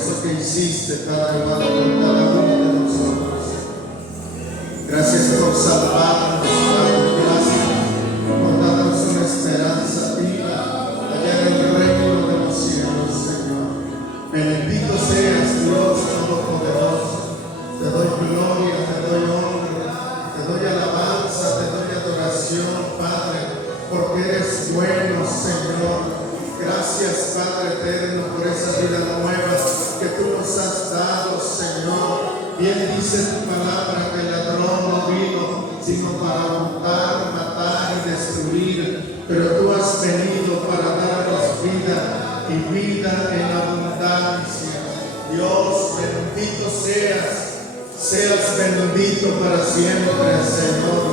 eso que hiciste, Padre amado, con cada uno de nosotros. Gracias por salvarnos, Padre. Gracias por darnos una esperanza viva allá en el reino de los cielos, Señor. Bendito seas, Dios Todopoderoso. Te doy gloria, te doy honra, te doy alabanza, te doy adoración, Padre, porque eres bueno, Señor. Gracias, Padre eterno, por esa vida nueva que tú nos has dado, Señor. Bien dice tu palabra que el ladrón no vino sino para hurtar, matar y destruir, pero tú has venido para darnos vida y vida en abundancia. Dios, bendito seas bendito para siempre, Señor.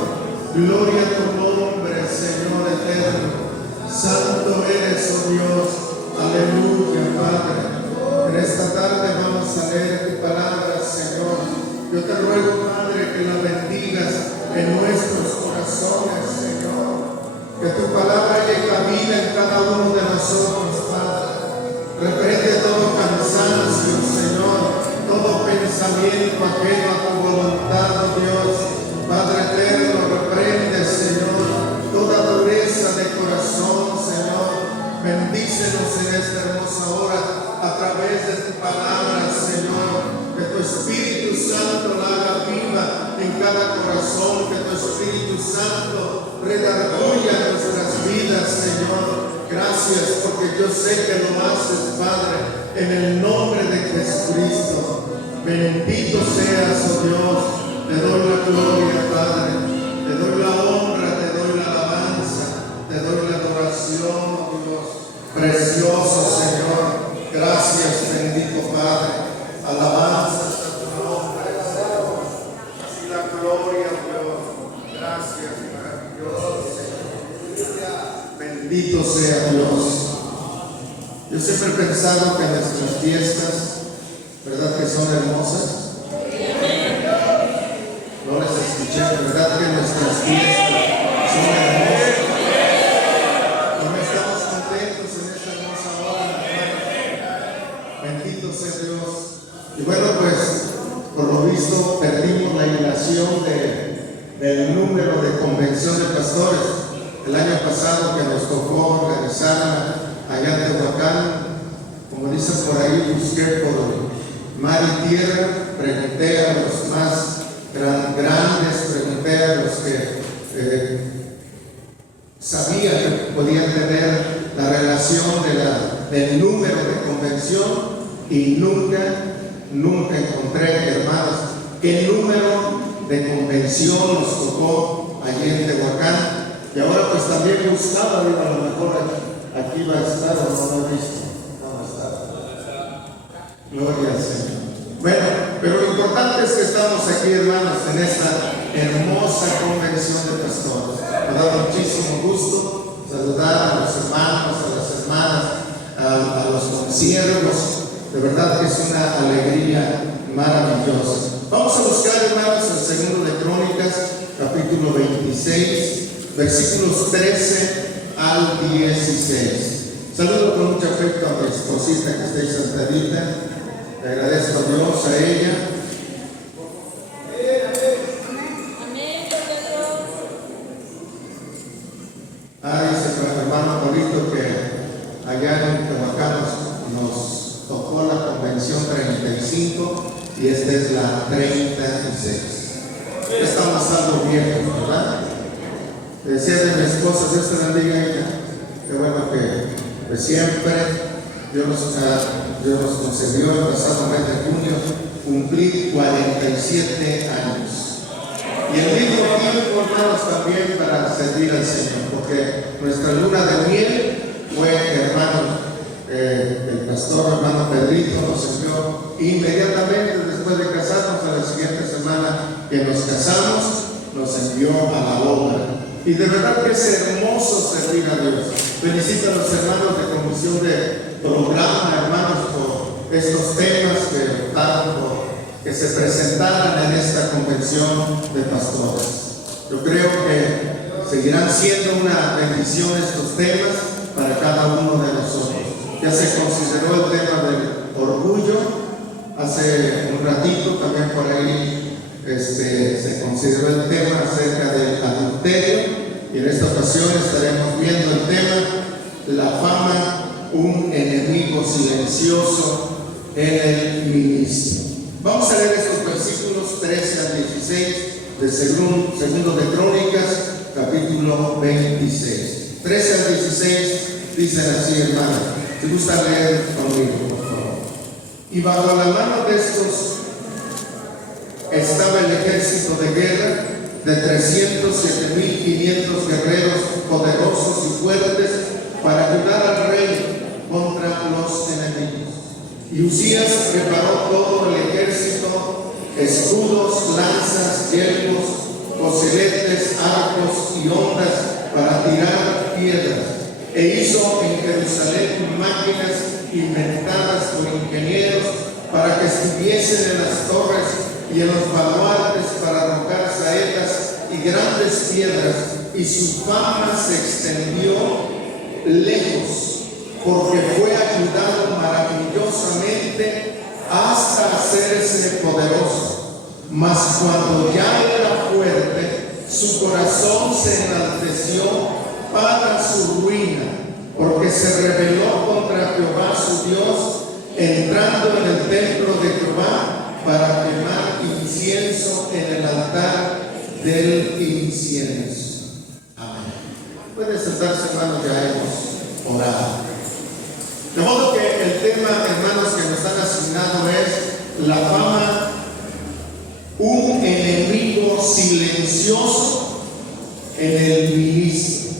Gloria a tu nombre, Señor eterno. Santo eres, oh Dios. Aleluya, Padre. En esta tarde vamos a leer tu palabra, Señor. Yo te ruego, Padre, que la bendigas en nuestros corazones, Señor. Que tu palabra haya cabida en cada uno de nosotros, Padre. Reprende todo cansancio, Señor, todo pensamiento ajeno a tu voluntad, oh Dios. Padre eterno, reprende, Señor, toda dureza de corazón, Señor. Bendícenos en esta hermosa hora a través de tu palabra, Señor. Que tu Espíritu Santo la haga viva en cada corazón. Que tu Espíritu Santo redarguya nuestras vidas, Señor. Gracias, porque yo sé que lo haces, Padre, en el nombre de Jesucristo. Bendito seas, oh Dios. Te doy la gloria, Padre. Te doy la honra, te doy la alabanza, te doy la adoración, oh Dios. Precioso Señor. Gracias, bendito Padre. Alabanza a tu nombre, Señor. Así la gloria, oh Dios. Gracias, maravilloso Señor. Bendito sea Dios. Yo siempre he pensado que nuestras fiestas, ¿verdad que son hermosas? No les escuché, ¿verdad que nuestras fiestas son hermosas? ¿No estamos contentos en esta hermosa hora, hermano? Bendito sea Dios. Y bueno, pues, por lo visto, perdimos la ilación del número de convención de pastores. El año pasado que nos tocó organizar allá en Tehuacán, como dicen por ahí, busqué por mar y tierra, pregunté a los más grandes, pregunté a los que sabía que podían tener la relación del número de convención, y nunca encontré, hermanos, qué número de convención nos tocó allí en Tehuacán. Y ahora pues también buscaba, digo, a lo mejor aquí va a estar o no lo he visto. No está. Gloria al Señor. Bueno, pero lo importante es que estamos aquí, hermanos, en esta hermosa convención de pastores. Me da muchísimo gusto saludar a los hermanos, a las hermanas, a los conciervos. De verdad que es una alegría maravillosa. Vamos a buscar, hermanos, el segundo de Crónicas, capítulo 26, versículos 13 al 16. Saludo con mucho afecto a mi esposita que está ahí sentadita. Le agradezco a Dios, a ella. Dice el hermano Polito que allá en Tehuacán nos tocó la convención 35 y esta es la 36. Estamos algo viejos, ¿verdad? Decía de mi esposa, Dios te bendiga, ella. Qué bueno que pues, siempre Dios nos concedió el pasado mes de junio cumplir 47 años. Y el mismo tiempo, hermanos, también para servir al Señor, porque nuestra luna de miel fue, hermanos, el pastor hermano Pedrito nos envió inmediatamente después de casarnos, a la siguiente semana que nos casamos, nos envió a la obra. Y de verdad que es hermoso servir a Dios. Felicito a los hermanos de comisión de programa, hermanos, por estos temas que optaron por que se presentaran en esta convención de pastores. Yo creo que seguirán siendo una bendición estos temas para cada uno de nosotros. Ya se consideró el tema del orgullo, hace un ratito, también por ahí se consideró el tema acerca del adulterio, y en esta ocasión estaremos viendo el tema, la fama, un enemigo silencioso en el ministro. Vamos a leer estos versículos 13 al 16 de segundo de Crónicas, capítulo 26. 13 al 16 dicen así, hermanos. Si gusta leer conmigo, por favor. Y bajo la mano de estos estaba el ejército de guerra de 307,500 guerreros poderosos y fuertes para ayudar al rey contra los enemigos. Y Uzías preparó todo el ejército, escudos, lanzas, yelmos, coseletes, arcos y ondas para tirar piedras. E hizo en Jerusalén máquinas inventadas por ingenieros para que estuviesen en las torres y en los baluartes para arrojar saetas y grandes piedras, y su fama se extendió lejos, porque fue ayudado maravillosamente hasta hacerse poderoso. Mas cuando ya era fuerte, su corazón se enalteció para su ruina, porque se rebeló contra Jehová su Dios, entrando en el templo de Jehová para quemar incienso en el altar del incienso. Amén. Pueden sentarse, hermanos, ya hemos orado. De modo que el tema, hermanos, que nos han asignado es la fama, un enemigo silencioso en el ministro.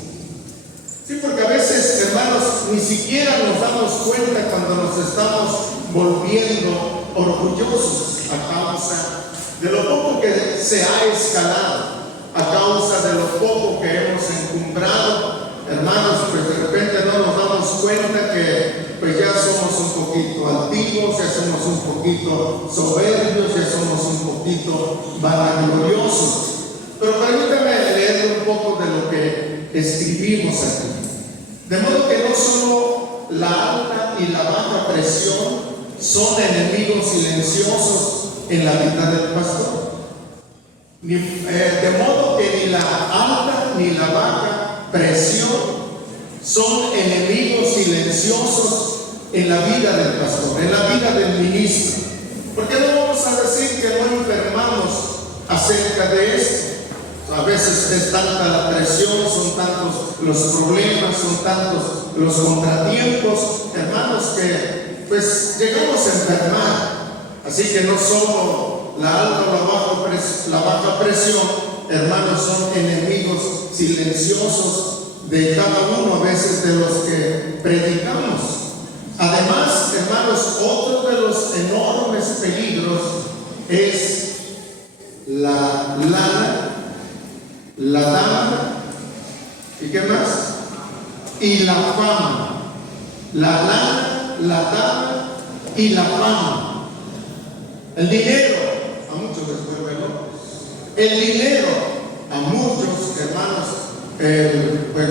Sí, porque a veces, hermanos, ni siquiera nos damos cuenta cuando nos estamos volviendo orgullosos a causa de lo poco que se ha escalado, a causa de lo poco que hemos encumbrado. Hermanos, pues de repente no nos damos cuenta que pues ya somos un poquito altivos, ya somos un poquito soberbios, ya somos un poquito vanagloriosos. Pero permítame leer un poco de lo que escribimos aquí. De modo que no solo la alta y la baja presión son enemigos silenciosos en la vida del pastor. De modo que ni la alta ni la baja presión son enemigos silenciosos en la vida del pastor, en la vida del ministro. Porque no vamos a decir que no enfermamos acerca de esto. A veces es tanta la presión, son tantos los problemas, son tantos los contratiempos, hermanos, que pues llegamos a enfermar. Así que no solo la alta o la baja presión, hermanos, son enemigos silenciosos de cada uno, a veces, de los que predicamos. Además, hermanos, otro de los enormes peligros es la lana, la dama, ¿y qué más? Y la fama. La lana, la dama y la fama. El dinero, a muchos les vuelve locos. El dinero, a muchos, hermanos, pues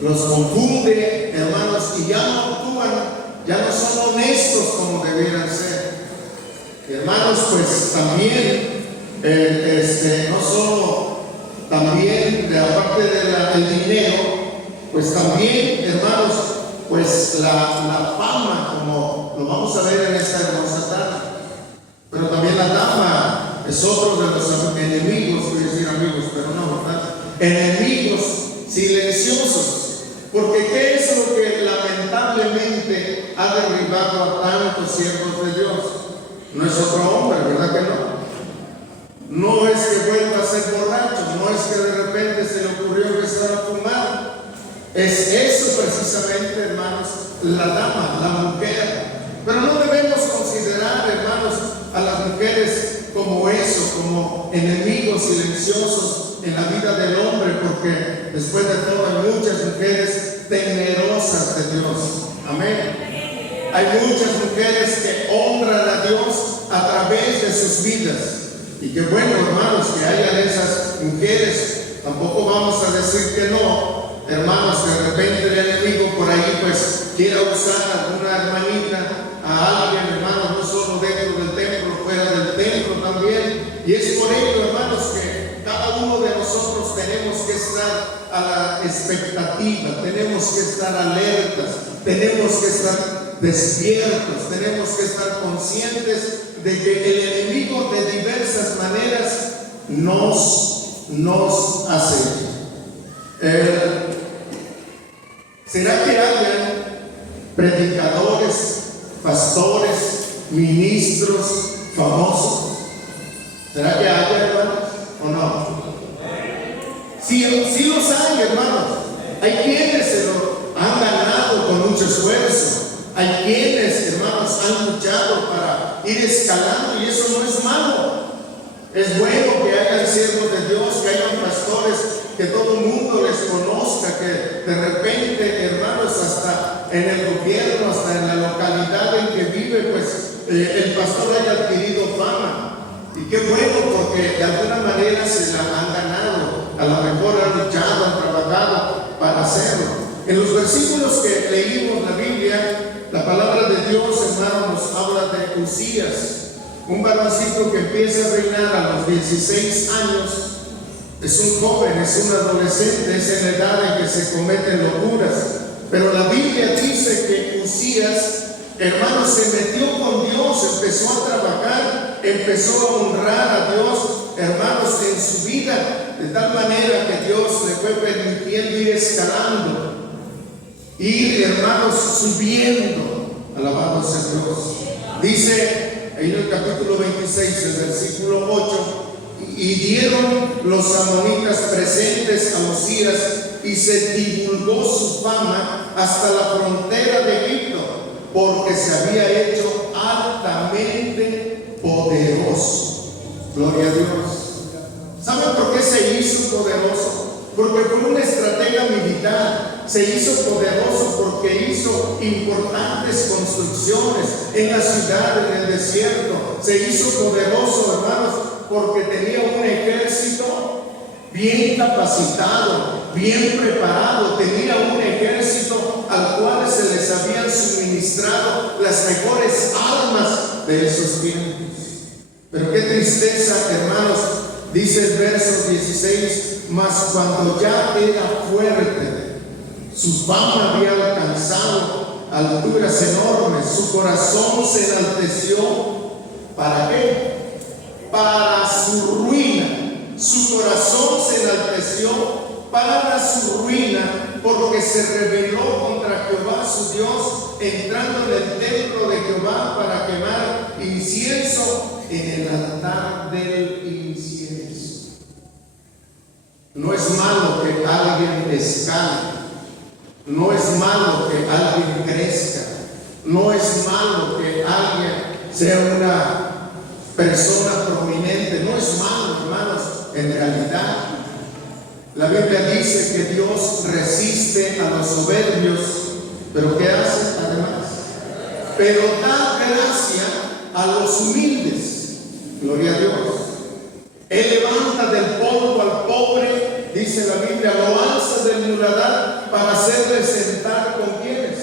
los confunde, hermanos, y ya no actúan, ya no son honestos como debieran ser. Hermanos, pues también, no solo también, de aparte del dinero, pues también, hermanos, pues la fama, como lo vamos a ver en esta hermosa tarde. Pero también la dama es otro de los enemigos, voy a decir amigos, pero no, ¿verdad? Enemigos silenciosos. Porque ¿qué es lo que lamentablemente ha derribado a tantos siervos de Dios? No es otro hombre, ¿verdad que no? No es que vuelva a ser borracho, no es que de repente se le ocurrió empezar a fumar. Es eso precisamente, hermanos, la dama, la mujer. Pero no debemos considerar, hermanos, a las mujeres como eso, como enemigos silenciosos en la vida del hombre, porque después de todo hay muchas mujeres temerosas de Dios. Amén. Hay muchas mujeres que honran a Dios a través de sus vidas. Y qué bueno, hermanos, que haya de esas mujeres. Tampoco vamos a decir que no, hermanos, que de repente el enemigo por ahí pues quiera usar a alguna hermanita, a alguien, hermanos, no solo dentro expectativa, tenemos que estar alertas, tenemos que estar despiertos, tenemos que estar conscientes de que el enemigo de diversas maneras nos acecha. ¿Será que hayan predicadores, pastores, ministros famosos? ¿Será que haya, hermanos, o no? Sí los hay, hermanos. Hay quienes se lo han ganado con mucho esfuerzo. Hay quienes, hermanos, han luchado para ir escalando, y eso no es malo. Es bueno que hayan siervos de Dios, que hayan pastores, que todo el mundo les conozca, que de repente, hermanos, hasta en el gobierno, hasta en la localidad en que vive, pues el pastor haya adquirido fama. Y qué bueno, porque de alguna manera se la han ganado. A lo mejor han luchado, han trabajado para hacerlo. En los versículos que leímos la Biblia, la palabra de Dios, hermanos, nos habla de Uzías, un varoncito que empieza a reinar a los 16 años. Es un joven, es un adolescente, es en la edad en que se cometen locuras. Pero la Biblia dice que Uzías, hermanos, se metió con Dios, empezó a trabajar, empezó a honrar a Dios, hermanos, en su vida, de tal manera que Dios le fue permitiendo ir escalando, ir, hermanos, subiendo. Alabado sea Dios. Dice en el capítulo 26, el versículo 8: y dieron los amonitas presentes a Uzías, y se divulgó su fama hasta la frontera de Egipto, porque se había hecho altamente poderoso. Gloria a Dios. ¿Saben por qué se hizo poderoso? Porque fue una estratega militar. Se hizo poderoso porque hizo importantes construcciones en la ciudad, en el desierto. Se hizo poderoso, hermanos, porque tenía un ejército bien capacitado, bien preparado. Tenía un ejército al cual se les habían suministrado las mejores armas de esos tiempos. Pero qué tristeza, hermanos, dice el verso 16: mas cuando ya era fuerte, su fama había alcanzado alturas enormes, su corazón se enalteció. ¿Para qué? Para su ruina. Su corazón se enalteció para su ruina, porque se rebeló contra Jehová su Dios, entrando en el templo de Jehová para quemar incienso en el altar del incienso. No es malo que alguien escale, no es malo que alguien crezca, no es malo que alguien sea una persona prominente, no es malo, hermanos. En realidad, la Biblia dice que Dios resiste a los soberbios, pero ¿qué hace además? Pero da gracia a los humildes. Gloria a Dios. Él levanta del polvo al pobre, dice la Biblia, lo alza del muladar para hacerle sentar ¿con quiénes?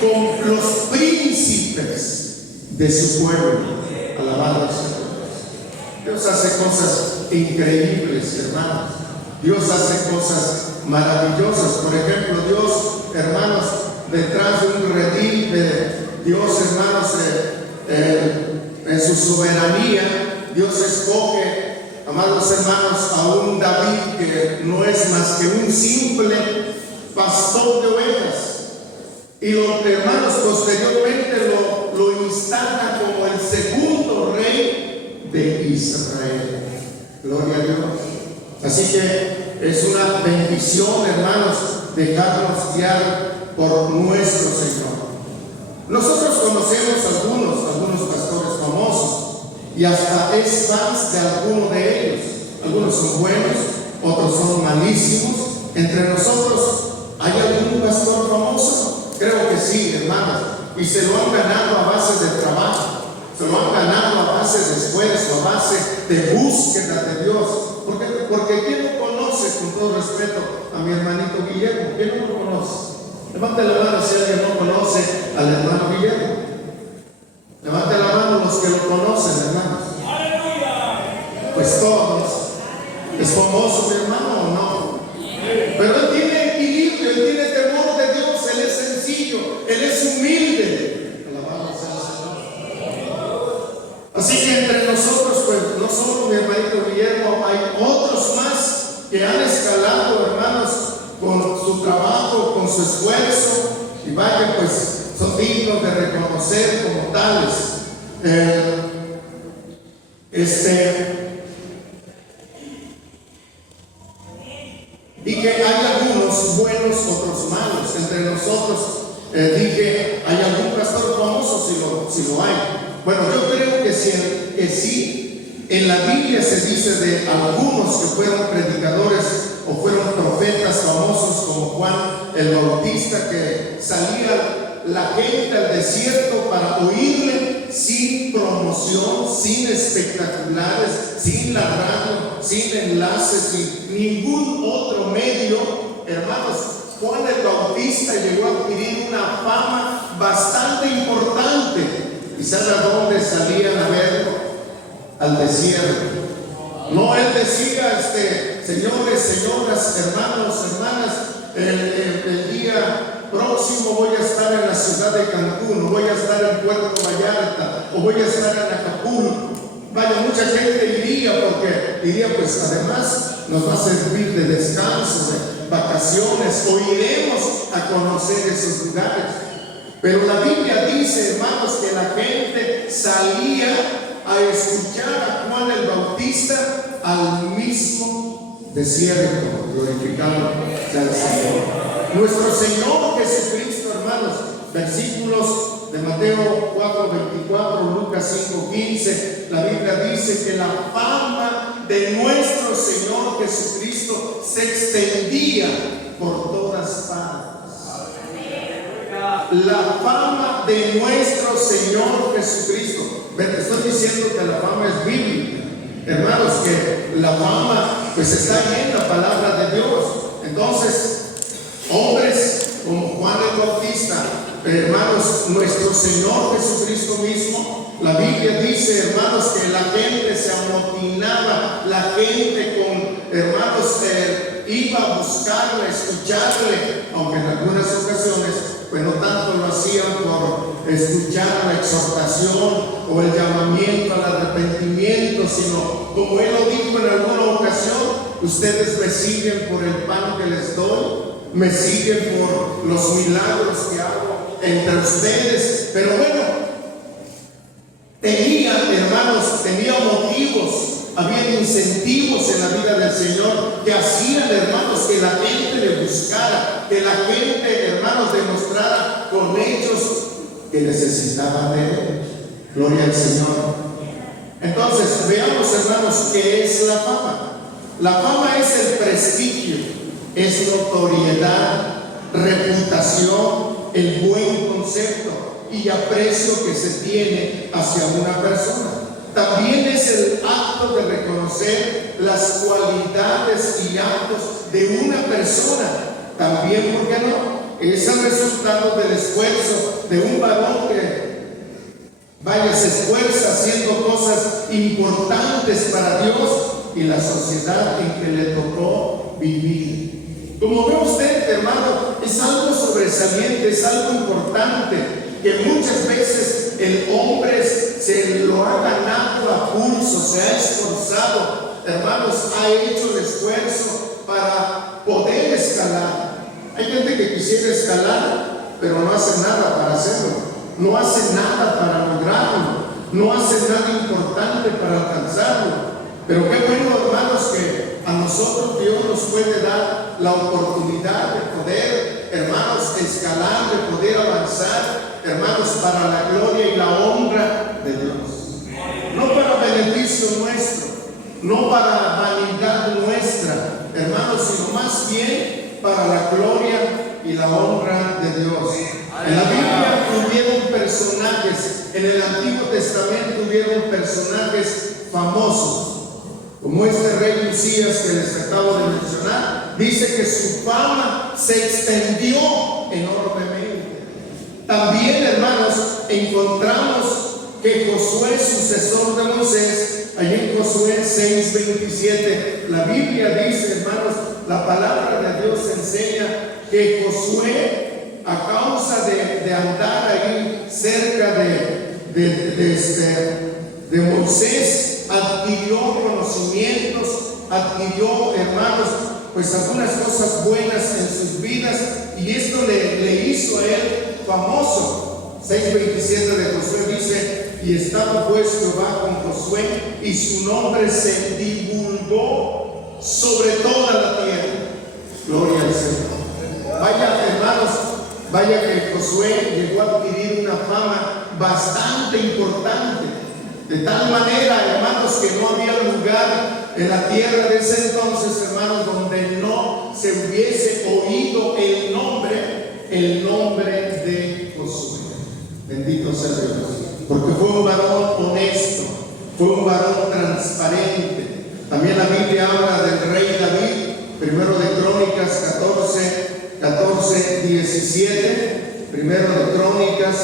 Con los príncipes de su pueblo. Alabado sea Dios. Dios hace cosas increíbles, hermanos. Dios hace cosas maravillosas. Por ejemplo, Dios, hermanos, detrás de un redil de Dios, hermanos, en su soberanía, Dios escoge, amados hermanos, a un David que no es más que un simple pastor de ovejas. Y los hermanos posteriormente lo instala como el segundo rey de Israel. Gloria a Dios. Así que es una bendición, hermanos, dejarnos guiar por nuestro Señor. Nosotros conocemos algunos pastores famosos, y hasta es fans de alguno de ellos. Algunos son buenos, otros son malísimos. Entre nosotros, ¿hay algún pastor famoso? Creo que sí, hermanos, y se lo han ganado a base de trabajo, se lo han ganado a base de esfuerzo, a base de búsqueda de Dios. Porque ¿quién lo conoce, con todo respeto, a mi hermanito Guillermo? ¿Quién no lo conoce? Levante la mano si alguien no conoce al hermano Guillermo. Levante la mano los que lo conocen, hermanos. Pues todos. ¿Es famoso mi hermano o no? Pero él tiene su esfuerzo, y vaya, pues son dignos de reconocer como tales. Dije, hay algunos buenos, otros malos. Entre nosotros, dije, hay algún pastor famoso, si lo hay. Bueno, yo creo que sí, en la Biblia se dice de algunos que fueron predicadores o fueron profetas famosos, como Juan el Bautista, que salía la gente al desierto para oírle sin promoción, sin espectaculares, sin la radio, sin enlaces, sin ningún otro medio. Hermanos, Juan el Bautista llegó a adquirir una fama bastante importante. ¿Y sabe a dónde salían a verlo? Al desierto. No, él decía, señores, señoras, hermanos, hermanas, el día próximo voy a estar en la ciudad de Cancún, o voy a estar en Puerto Vallarta, o voy a estar en Acapulco. Vaya, mucha gente iría, porque diría, pues además nos va a servir de descanso, de vacaciones, o iremos a conocer esos lugares. Pero la Biblia dice, hermanos, que la gente salía a escuchar a Juan el Bautista al mismo desierto. Glorificado sea el Señor. Nuestro Señor Jesucristo, hermanos, versículos de Mateo 4:24, Lucas 5:15, la Biblia dice que la fama de nuestro Señor Jesucristo se extendía por todas partes. La fama de nuestro Señor Jesucristo. Te estoy diciendo que la fama es bíblica, hermanos, que la fama pues está ahí en la palabra de Dios. Entonces, hombres como Juan el Bautista, hermanos, nuestro Señor Jesucristo mismo, la Biblia dice, hermanos, que la gente se amotinaba, la gente hermanos, iba a buscarle, a escucharle, aunque en algunas ocasiones pues no tanto lo hacían por escuchar la exhortación o el llamamiento al arrepentimiento, sino como él lo dijo en alguna ocasión: ustedes me siguen por el pan que les doy, me siguen por los milagros que hago entre ustedes. Pero bueno, tenía motivos, había incentivos en la vida del Señor que hacían, hermanos, que la gente le buscara, que la gente, hermanos, demostrara con hechos que necesitaban de él. Gloria al Señor. Entonces, veamos, hermanos, qué es la fama. La fama es el prestigio, es notoriedad, reputación, el buen concepto y aprecio que se tiene hacia una persona. También es el acto de reconocer las cualidades y actos de una persona. También, ¿por qué no? Es el resultado del esfuerzo de un varón que se esfuerza haciendo cosas importantes para Dios y la sociedad en que le tocó vivir. Como ve usted, hermano, es algo sobresaliente, es algo importante, que muchas veces el hombre se lo ha ganado a pulso, se ha esforzado, hermanos, ha hecho el esfuerzo para poder escalar. Hay gente que quisiera escalar, pero no hace nada para hacerlo, no hace nada para lograrlo, no hace nada importante para alcanzarlo. Pero qué bueno, hermanos, que a nosotros Dios nos puede dar la oportunidad de poder, hermanos, escalar, de poder avanzar, hermanos, para la gloria y la honra de Dios. No para beneficio nuestro, no para vanidad nuestra, hermanos, sino más bien para la gloria y la honra de Dios. En la Biblia hubieron personajes, en el Antiguo Testamento hubieron personajes famosos, como este rey Usías que les acabo de mencionar. Dice que su fama se extendió enormemente. También, hermanos, encontramos que Josué, sucesor de Moisés, allí en Josué 6:27, la Biblia dice, hermanos, la palabra de Dios enseña que Josué, a causa de andar ahí cerca de Moisés, adquirió conocimientos, adquirió, hermanos, pues algunas cosas buenas en sus vidas, y esto le hizo a él famoso. 6:27 de Josué dice: y estaba pues Jehová con Josué, y su nombre se divulgó sobre toda la tierra. Gloria al Señor. Vaya, hermanos, vaya que Josué llegó a adquirir una fama bastante importante, de tal manera, hermanos, que no había lugar en la tierra de ese entonces, hermanos, donde no se hubiese oído el nombre de Josué. Bendito sea Dios, porque fue un varón honesto, fue un varón transparente. También la Biblia habla del rey David, primero de Crónicas 17, primero de Crónicas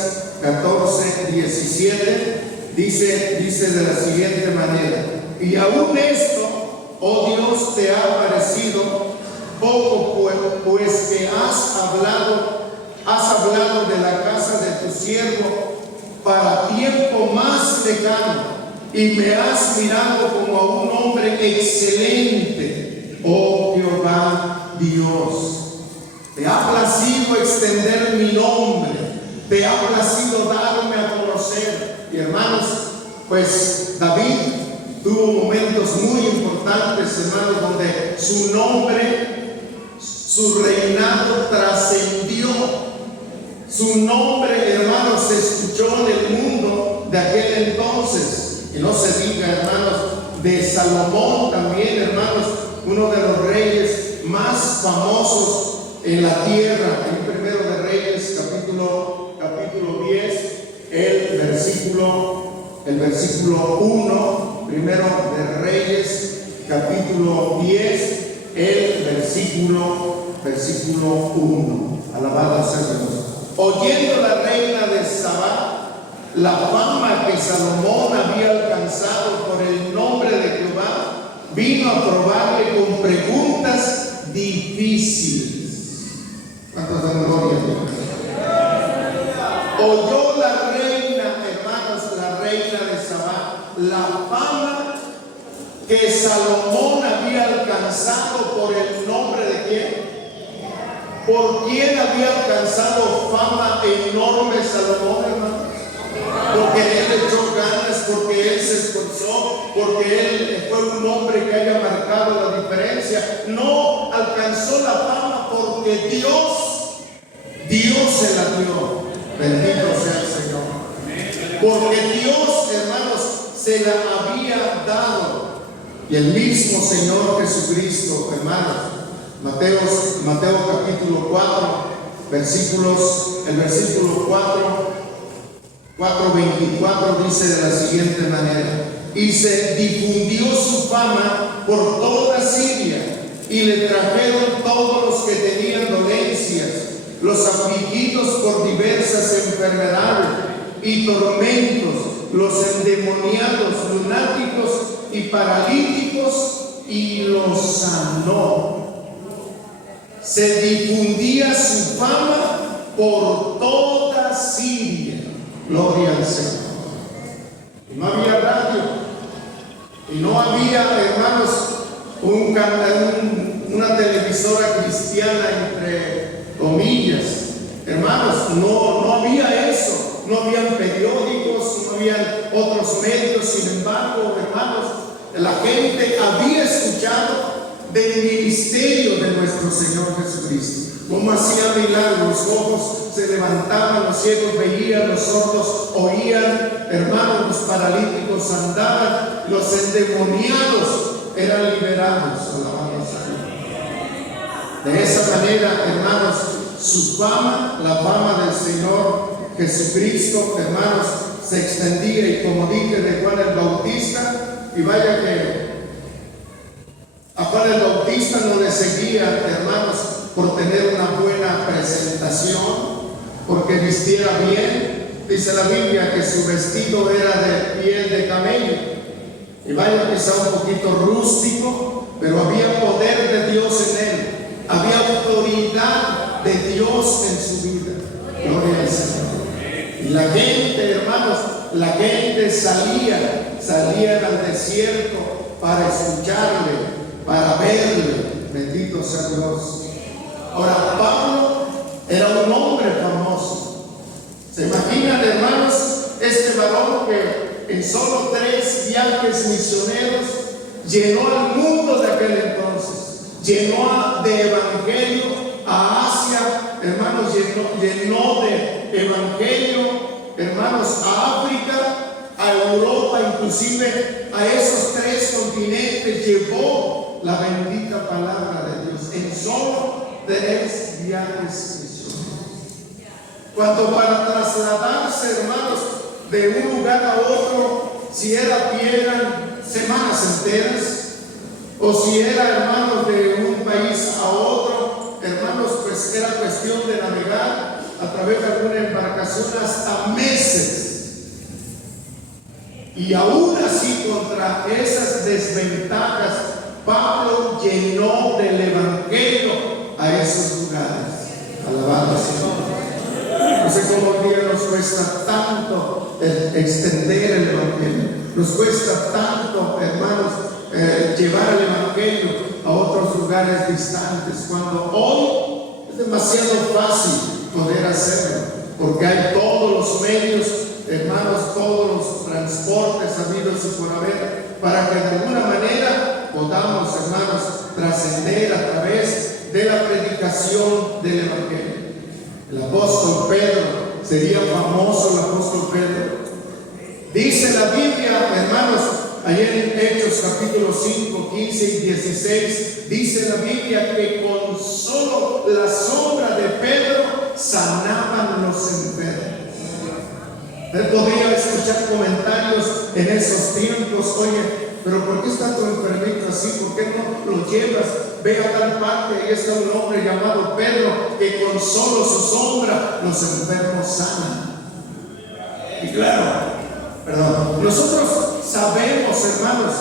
17, dice de la siguiente manera: y aún esto, oh Dios, te ha parecido poco, pues que has hablado de la casa de tu siervo para tiempo más lejano, y me has mirado como a un hombre excelente, oh Jehová Dios. Te ha placido extender mi nombre, te ha placido darme a conocer. Y hermanos, pues David tuvo momentos muy importantes, hermanos, donde su nombre, su reinado trascendió. Su nombre, hermanos, se escuchó en el mundo de aquel entonces. Y no se diga, hermanos, de Salomón también, hermanos, uno de los reyes más famosos en la tierra. En Primero de Reyes, capítulo 10, el versículo 1, Primero de Reyes, capítulo 10, el versículo 1. Alabado sea Dios. Oyendo la reina de Sabá la fama que Salomón había alcanzado por el nombre de Jehová, vino a probarle con preguntas difíciles. ¿Cuántos dan gloria a Dios? Oyó la reina, hermanos, la reina de Sabá, la fama que Salomón había alcanzado por el nombre de quién. ¿Por quién había alcanzado fama enorme Salomón, hermanos? Porque él echó ganas, porque él se esforzó, porque él fue un hombre que haya marcado la diferencia. No alcanzó la fama porque Dios se la dio. Bendito sea el Señor. Porque Dios, hermanos, se la había dado. Y el mismo Señor Jesucristo, hermanos, Mateo capítulo 4, el versículo 4:24 dice de la siguiente manera: y se difundió su fama por toda Siria, y le trajeron todos los que tenían dolencias, los afligidos por diversas enfermedades y tormentos, los endemoniados, lunáticos y paralíticos, y los sanó. Se difundía su fama por toda Siria. Gloria al Señor. Y no había radio, y no había, hermanos, una televisora cristiana, entre comillas. Hermanos, no había eso. No habían periódicos, no habían otros medios. Sin embargo, hermanos, la gente había escuchado del ministerio de nuestro Señor Jesucristo, cómo hacía milagros, los ojos se levantaban, los ciegos veían, los sordos oían, hermanos, los paralíticos andaban, los endemoniados eran liberados. Alabamos a Dios. De esa manera, hermanos, su fama, la fama del Señor Jesucristo, hermanos, se extendía. Y como dije de Juan el Bautista, y vaya que a Juan el Bautista no le seguía, hermanos, por tener una buena presentación, porque vistiera bien. Dice la Biblia que su vestido era de piel de camello, y vaya quizá un poquito rústico, pero había poder de Dios en él, había autoridad de Dios en su vida. Gloria al Señor. Y la gente, hermanos, la gente salía al desierto para escucharle, para verle, Bendito sea Dios. Ahora, Pablo era un hombre famoso. ¿Se imaginan, hermanos, este varón que en solo 3 viajes misioneros llenó al mundo de aquel entonces? Llenó de evangelio a Asia, hermanos, llenó de evangelio, hermanos, a África, a Europa, inclusive a esos 3 continentes llevó la bendita palabra de Dios en solo 3 viajes misioneros. Cuanto para trasladarse, hermanos, de un lugar a otro, si era a pie eran semanas enteras, o si era, hermanos, de un país a otro, hermanos, pues era cuestión de navegar a través de alguna embarcación hasta meses. Y aún así, contra esas desventajas, Pablo llenó del evangelio a esos lugares. Alabado Señor. No sé cómo hoy día nos cuesta tanto extender el evangelio. Nos cuesta tanto, hermanos, llevar el evangelio a otros lugares distantes, cuando hoy es demasiado fácil poder hacerlo, porque hay todos los medios, hermanos, todos los transportes habidos y por haber, para que de alguna manera podamos, hermanos, trascender a través de la predicación del evangelio. El apóstol Pedro, sería famoso el apóstol Pedro. Dice la Biblia, hermanos, ayer en Hechos capítulo 5, 15 y 16, dice la Biblia que con solo la sombra de Pedro sanaban los enfermos. Él podría escuchar comentarios en esos tiempos: oye, pero ¿por qué está tu enfermito así? ¿Por qué no lo llevas? Ve a tal parte, ahí está un hombre llamado Pedro que con solo su sombra los enfermos sanan. Y claro, nosotros sabemos, hermanos,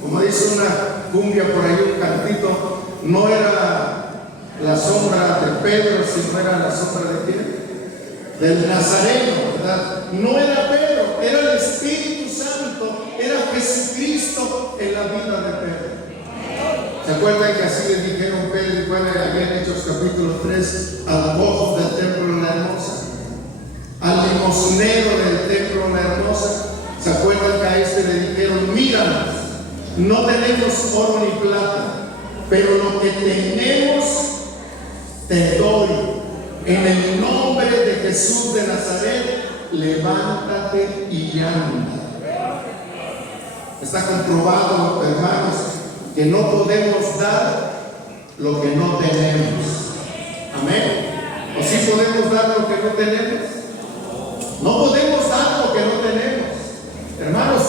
como dice una cumbia por ahí, un cantito, no era la sombra de Pedro, sino era la sombra de quién? Del Nazareno, ¿verdad? No era Pedro, era el Espíritu Santo, era Jesucristo en la vida de Pedro. ¿Se acuerdan que así le dijeron Pedro y Juan en Hechos capítulo 3 al gozo del templo de la hermosa? Al limosnero del templo La Hermosa, ¿se acuerdan que a este le dijeron: mira, no tenemos oro ni plata, pero lo que tenemos te doy, en el nombre de Jesús de Nazaret, levántate y anda? Está comprobado, hermanos, que no podemos dar lo que no tenemos. Amén. ¿O sí podemos dar lo que no tenemos? No podemos dar lo que no tenemos. Hermanos,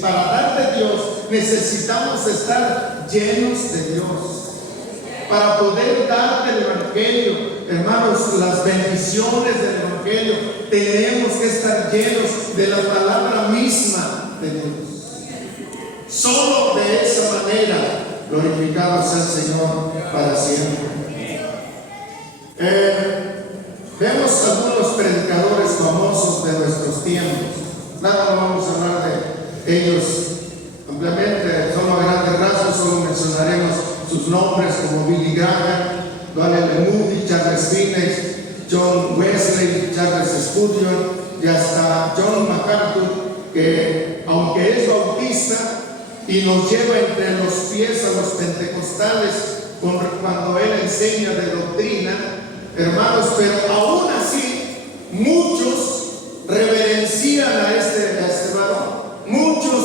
para dar de Dios necesitamos estar llenos de Dios. Para poder dar del evangelio, hermanos, las bendiciones del evangelio, tenemos que estar llenos de la palabra misma de Dios. Solo de esa manera glorificado sea el Señor para siempre. Vemos algunos predicadores famosos de nuestros tiempos. Nada, no vamos a hablar de ellos ampliamente, solo a grandes rasgos, solo mencionaremos sus nombres, como Billy Graham, Daniel Moody, Charles Finney, John Wesley, Charles Spurgeon y hasta John MacArthur, que aunque es bautista y nos lleva entre los pies a los pentecostales cuando él enseña de doctrina, hermanos, pero aún así muchos reverencian a este varón, muchos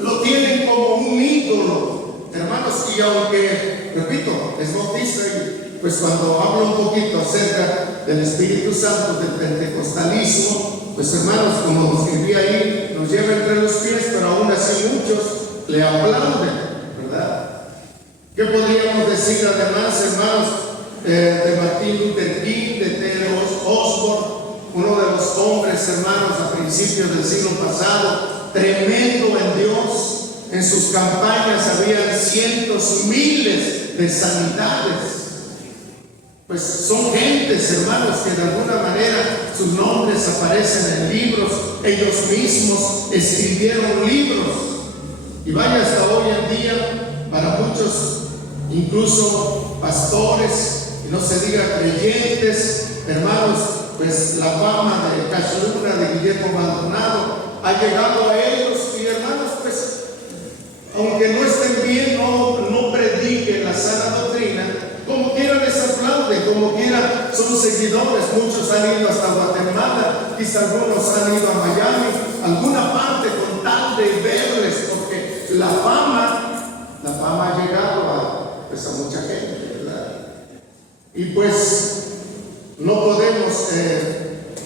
lo tienen como un ídolo, hermanos, y aunque, repito, es bautista, y pues cuando hablo un poquito acerca del Espíritu Santo, del pentecostalismo, pues hermanos, como nos escribí ahí, nos lleva entre los pies, pero aún así muchos le aplauden, ¿verdad? ¿Qué podríamos decir además, hermanos, de Martin Luther King, de T.L. Osborne, uno de los hombres, hermanos, a principios del siglo pasado, tremendo en Dios? En sus campañas habían cientos, miles de sanidades. Pues son gentes, hermanos, que de alguna manera sus nombres aparecen en libros. Ellos mismos escribieron libros. Y vaya, hasta hoy en día, para muchos, incluso pastores, y no se diga creyentes, hermanos, pues la fama de Cachorra, de Guillermo Maldonado, ha llegado a ellos, y hermanos, pues, aunque no estén bien, no prediquen la sana doctrina, como quiera les aplauden, como quiera son seguidores. Muchos han ido hasta Guatemala, quizá algunos han ido a Miami, alguna parte con tal de verles, porque la fama ha llegado pues, a mucha gente, ¿verdad? Y pues no podemos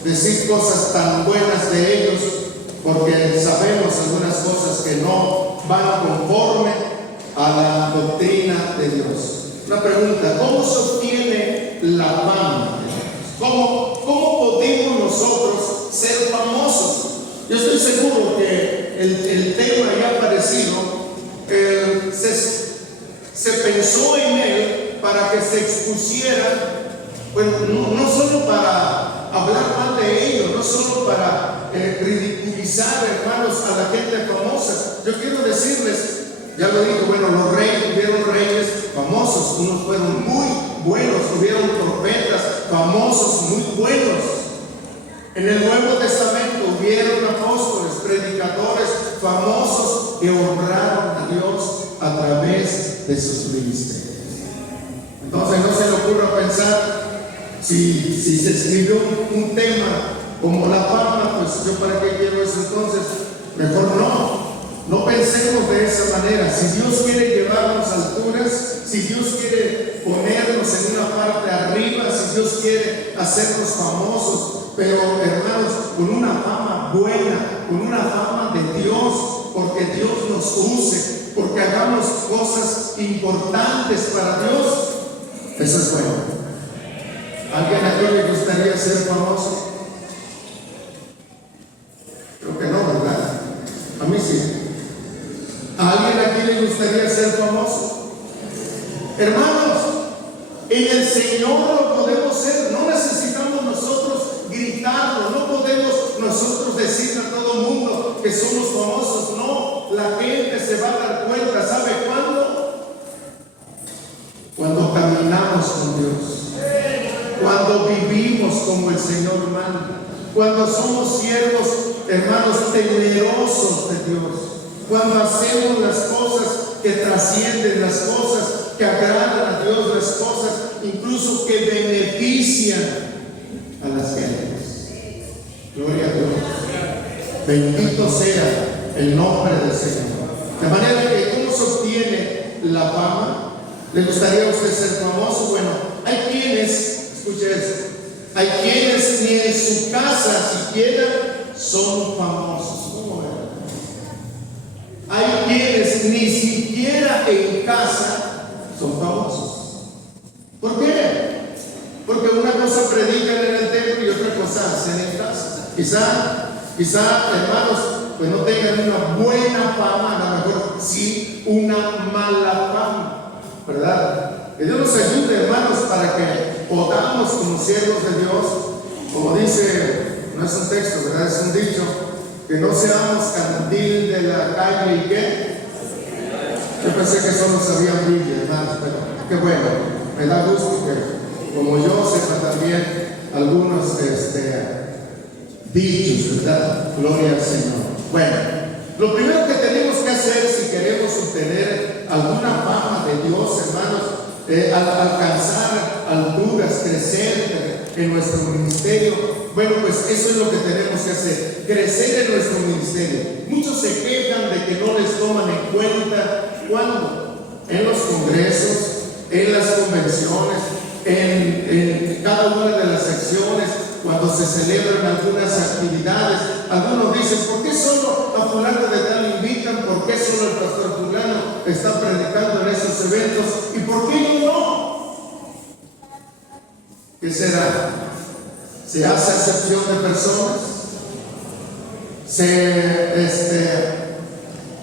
decir cosas tan buenas de ellos, porque sabemos algunas cosas que no van conforme a la doctrina de Dios. Una pregunta: ¿cómo se obtiene la fama? ¿Cómo podemos nosotros ser famosos? Yo estoy seguro que el tema ya aparecido, se pensó en él para que se expusiera, pues no solo para hablar mal de ellos, no solo para ridiculizar, hermanos, a la gente famosa. Yo quiero decirles, ya lo dije, bueno, los reyes, hubieron reyes famosos, unos fueron muy buenos, hubieron profetas famosos, muy buenos. En el Nuevo Testamento hubieron apóstoles, predicadores famosos que honraron a Dios a través de sus ministerios. Entonces no se le ocurra pensar, si se escribió un tema como la fama, pues yo para qué quiero eso. Entonces mejor no pensemos de esa manera. Si Dios quiere llevarnos a alturas, si Dios quiere ponernos en una parte arriba, si Dios quiere hacernos famosos, pero hermanos, con una fama buena, con una fama de Dios, porque Dios nos use, porque hagamos cosas importantes para Dios, eso es bueno. ¿Alguien aquí le gustaría ser famoso? Creo que no, ¿verdad? A mí sí. ¿A alguien aquí le gustaría ser famoso? Hermanos, en el Señor lo podemos ser. No necesitamos nosotros gritarlo, no podemos nosotros decirle a todo el mundo que somos famosos. No, la gente se va a dar cuenta. ¿Sabe cuándo? Cuando caminamos con Dios, cuando vivimos como el Señor manda, cuando somos siervos, hermanos, temerosos de Dios, cuando hacemos las cosas que trascienden, las cosas que agradan a Dios, las cosas incluso que benefician a las gentes. Gloria a Dios. Bendito sea el nombre del Señor. De manera que, ¿cómo se obtiene la fama? ¿Le gustaría a usted ser famoso? Bueno, hay quienes, escuche esto, hay quienes ni en su casa siquiera son famosos. ¿Cómo ven? Hay quienes ni siquiera en casa son famosos. ¿Por qué? Porque una cosa predican en el templo y otra cosa hacen en casa. Quizá, hermanos, pues no tengan una buena fama, a lo mejor sí una mala fama, ¿verdad? Que Dios nos ayude, hermanos, para que podamos como siervos de Dios, como dice, no es un texto, ¿verdad? Es un dicho, que no seamos candil de la calle y qué. Yo pensé que solo sabían Biblia, hermanos, pero qué bueno, me da gusto que como yo sepa también algunos dichos, ¿verdad? Gloria al Señor. Bueno, lo primero que tenemos que hacer si queremos obtener alguna fama de Dios, hermanos, alcanzar alturas, crecer en nuestro ministerio, bueno, pues eso es lo que tenemos que hacer, crecer en nuestro ministerio. Muchos se quejan de que no les toman en cuenta. ¿Cuándo? En los congresos, en las convenciones, en cada una de las secciones, cuando se celebran algunas actividades. Algunos dicen, ¿por qué solo a fulano de tal invitan? ¿Por qué solo el pastor fulano está predicando en esos eventos? ¿Y por qué yo no? ¿Qué será? ¿Se hace acepción de personas?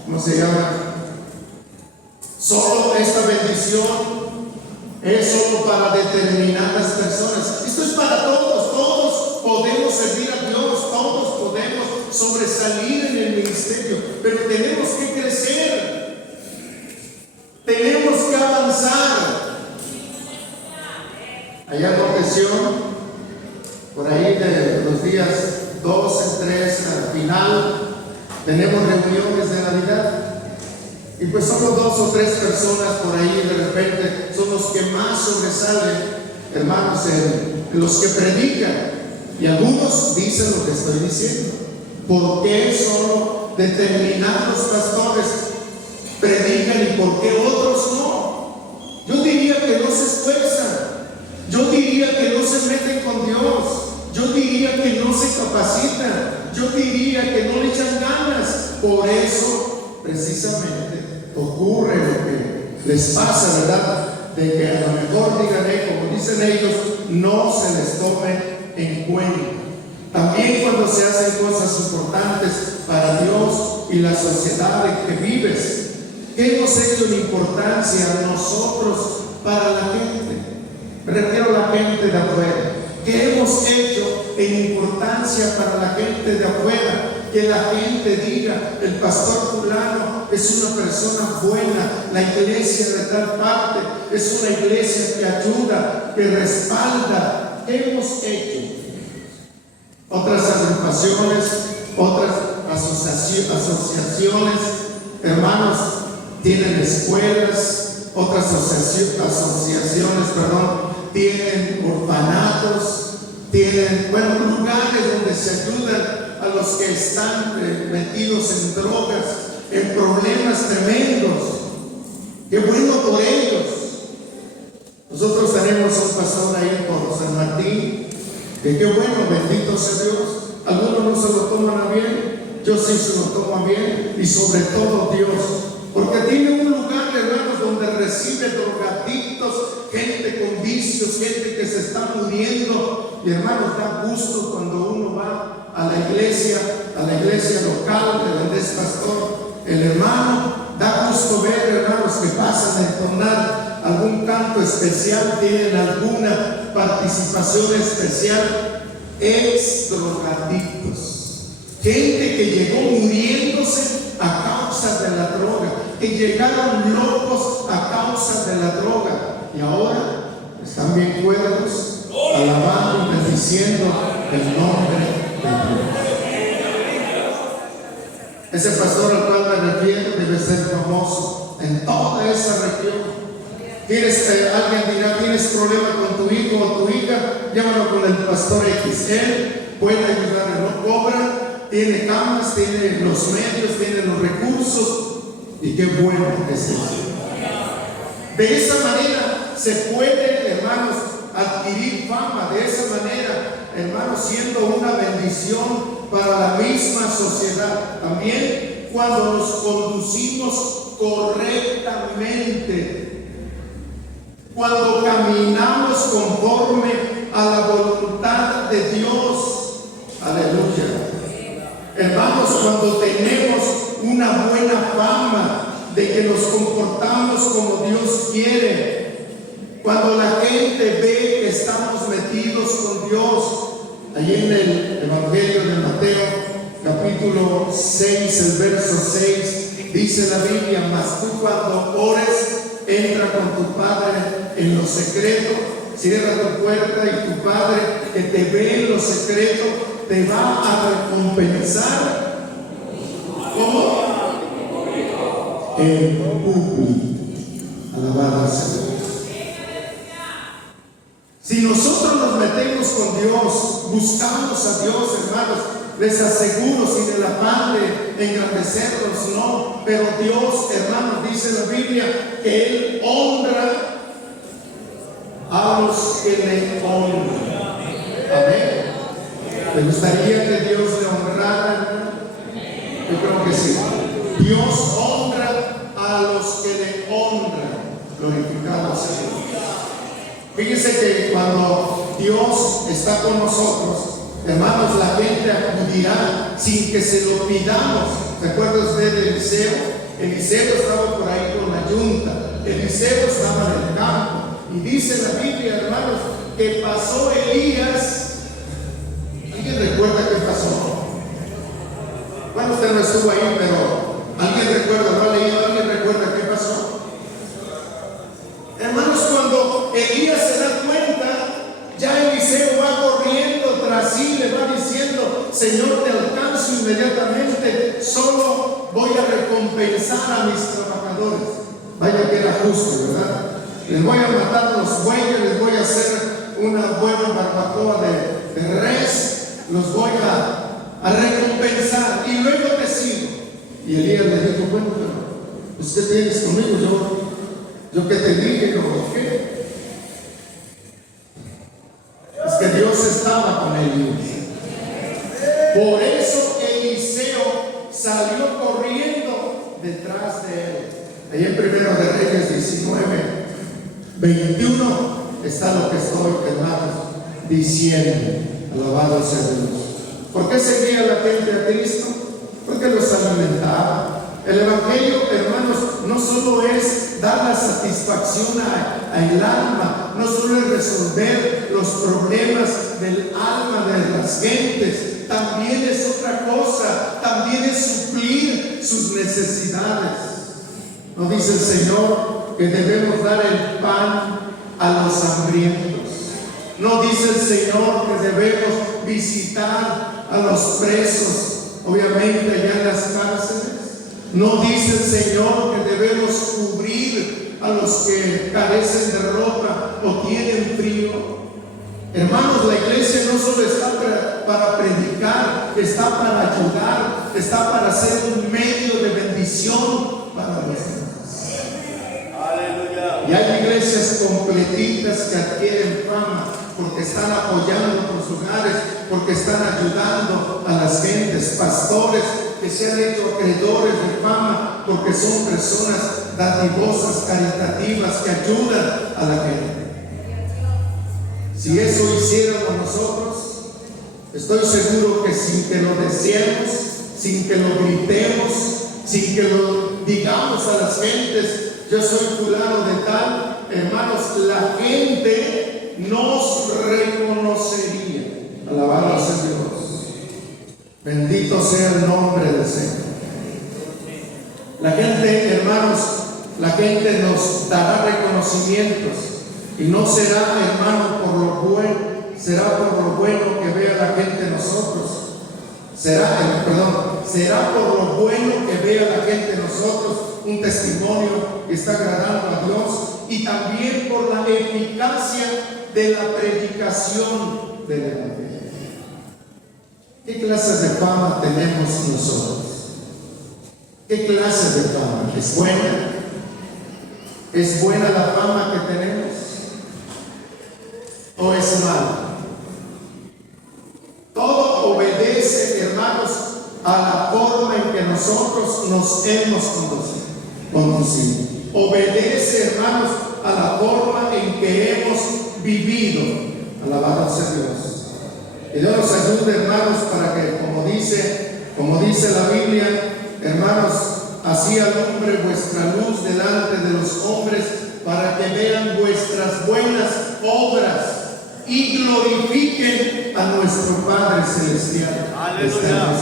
¿Cómo se llama? Solo esta bendición es solo para determinadas personas. Esto es para todos. Todos podemos servir a Dios, todos podemos sobresalir en el ministerio, pero tenemos que crecer. Tenemos cada avanzar. Allá en Montesión, por ahí de los días 12, 13, al final, tenemos reuniones de Navidad. Y pues somos 2 o 3 personas por ahí, de repente son los que más sobresalen, hermanos, los que predican. Y algunos dicen lo que estoy diciendo. ¿Por qué solo determinados pastores predican y por qué otros no? Yo diría que no se esfuerzan. Yo diría que no se meten con Dios. Yo diría que no se capacitan. Yo diría que no le echan ganas. Por eso, precisamente, ocurre lo que les pasa, ¿verdad? De que a lo mejor digan, como dicen ellos, no se les tome en cuenta. También cuando se hacen cosas importantes para Dios y la sociedad en que vives, ¿qué hemos hecho en importancia nosotros para la gente? Me refiero a la gente de afuera. ¿Qué hemos hecho en importancia para la gente de afuera? Que la gente diga, el pastor fulano es una persona buena, la iglesia de tal parte es una iglesia que ayuda, que respalda. ¿Qué hemos hecho? Otras agrupaciones, otras asociaciones, hermanos, tienen escuelas, otras asociaciones, tienen orfanatos, tienen, lugares donde se ayudan a los que están metidos en drogas, en problemas tremendos. Qué bueno por ellos. Nosotros tenemos un pastor ahí por San Martín, que qué bueno, bendito sea Dios. Algunos no se lo toman a bien, yo sí se lo tomo a bien, y sobre todo Dios, porque tiene un lugar, hermanos, donde recibe drogadictos, gente con vicios, gente que se está muriendo. Y hermanos, da gusto cuando uno va a la iglesia local de donde es pastor el hermano. Da gusto ver, hermanos, que pasan a entonar algún canto especial, tienen alguna participación especial. Ex drogadictos, gente que llegó muriéndose a causa de la droga, que llegaron locos a causa de la droga, y ahora están bien cuerdos, alabando y bendiciendo el nombre de Dios. Ese pastor al cual me refiero debe ser famoso en toda esa región. Alguien dirá, ¿tienes problema con tu hijo o tu hija? Llámalo con el pastor X. Él puede ayudarle, no cobra, tiene camas, tiene los medios, tiene los recursos. Y qué bueno que es eso. De esa manera se puede, hermanos, adquirir fama. De esa manera, hermanos, siendo una bendición para la misma sociedad. También cuando nos conducimos correctamente, cuando caminamos conforme a la voluntad de Dios. Aleluya. Hermanos, cuando tenemos una buena fama de que nos comportamos como Dios quiere, cuando la gente ve que estamos metidos con Dios. Allí en el Evangelio de Mateo, capítulo 6, el verso 6, dice la Biblia: mas tú cuando ores, entra con tu Padre en lo secreto, cierra tu puerta, y tu Padre que te ve en lo secreto te va a recompensar. ¿Cómo? En público. Alabado sea Dios. Si nosotros nos metemos con Dios, buscamos a Dios, hermanos, les aseguro, sin el afán de engrandecerlos, no, pero Dios, hermanos, dice la Biblia que Él honra a los que le honran. Amén. ¿Le gustaría que Dios le honrara? Yo creo que sí. Dios honra a los que le honran. Glorificado sea Dios. Fíjese que cuando Dios está con nosotros, hermanos, la gente acudirá sin que se lo pidamos. ¿Recuerda usted de Eliseo? Eliseo estaba por ahí con la yunta. Eliseo estaba en el campo. Y dice la Biblia, hermanos, que pasó Elías. ¿Alguien recuerda qué pasó? Bueno, usted no estuvo ahí, pero ¿alguien recuerda? ¿No ha leído? ¿Alguien recuerda qué pasó? inmediatamente: solo voy a recompensar a mis trabajadores. Vaya que era justo, ¿verdad? Les voy a matar los bueyes, les voy a hacer una buena barbacoa de res, los voy a recompensar y luego te sigo. Y Elías le dijo: bueno, pero usted tienes conmigo, yo que te dije, ¿por qué? Es que Dios estaba con Elías. Por eso Eliseo salió corriendo detrás de él. Ahí en 1 de Reyes 19, 21 está lo que estoy, hermanos, diciendo. Alabado sea Dios. ¿Por qué seguía la gente a Cristo? Porque los alimentaba. El Evangelio, hermanos, no solo es dar la satisfacción al alma, no solo es resolver los problemas del alma de las gentes, también es otra cosa, también es suplir sus necesidades. Nos dice el Señor que debemos dar el pan a los hambrientos. No dice el Señor que debemos visitar a los presos, obviamente allá en las cárceles. No dice el Señor que debemos cubrir a los que carecen de ropa o tienen frío. Hermanos, la iglesia no solo está para predicar, está para ayudar, está para ser un medio de bendición para los demás. Aleluya. Y hay iglesias completitas que adquieren fama porque están apoyando los hogares, porque están ayudando a las gentes, pastores que se han hecho acreedores de fama porque son personas dadivosas, caritativas, que ayudan a la gente. Si eso hiciéramos nosotros, estoy seguro que sin que lo deseemos, sin que lo gritemos, sin que lo digamos a las gentes: yo soy fulano de tal, hermanos, la gente nos reconocería. Alabado sea Dios. Bendito sea el nombre del Señor. La gente, hermanos, la gente nos dará reconocimientos, y no será, hermano, por lo bueno, será por lo bueno que vea la gente de nosotros. Será por lo bueno que vea la gente de nosotros, un testimonio que está agradando a Dios, y también por la eficacia de la predicación del Evangelio. ¿Qué clase de fama tenemos nosotros? ¿Qué clase de fama? ¿Es buena? ¿Es buena la fama que tenemos? ¿O es mala? Todo obedece, hermanos, a la forma en que nosotros nos hemos conocido. Obedece, hermanos, a la forma en que hemos vivido. Alabado sea Dios. Que Dios nos ayude, hermanos, para que, como dice la Biblia, hermanos, así alumbre vuestra luz delante de los hombres, para que vean vuestras buenas obras y glorifiquen a nuestro Padre Celestial. Aleluya.